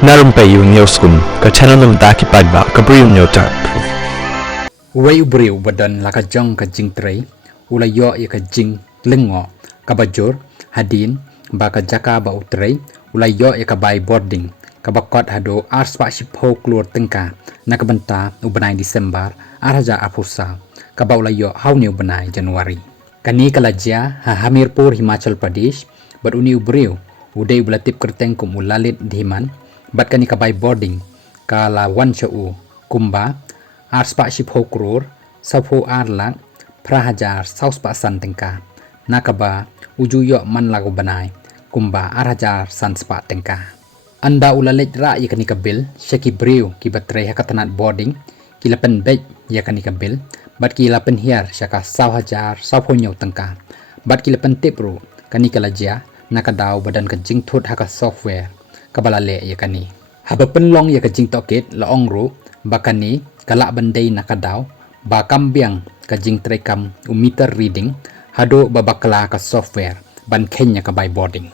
Na Rympei U Hynñiewtrep, channel nabynta ki paidbah, Bri U Hynñiewtrep. Bri U badan la ka jong ka jing tray, ula yo ya ka jing lengo, ka bajur, hadieñ, ba ka jaka ba utray, ula yo ya ka bay bording, ka bakot haduh ars pa shipho klur tyngka, nabynta u bnai Desember, arhaja apursa, ka ba ula yo hauniu bnai Januari. Kani kalajia ha Hamirpur Himachal Pradesh, bad uni briew, udai belatip kyrteng kum ulalit dhiman, bat kani ka bay bording, ka la wan u kumba, ars pa shipho krur, sapho arlak, prahajar saus pa san tyngka, nakaba uju yo man lagu bnai, kumba arhajar san spa tyngka. Anda ulalit ra ya kani kabil, syaki briew ki batray hakatanat bording, kilapen bej ya kani kabil, bat kilapen hiar syaka saw hajar saw honyo tyngka, bat kilapen tipru kani kalajia nakadaw badan ka jing thut haka software kabalale ya kani. Habapen long ya ka jing tokit laong ru bakani kala bandai nakadaw ba kambiang ka jing trekam meter reading haduh babakla ka software ban kenya ka by boarding.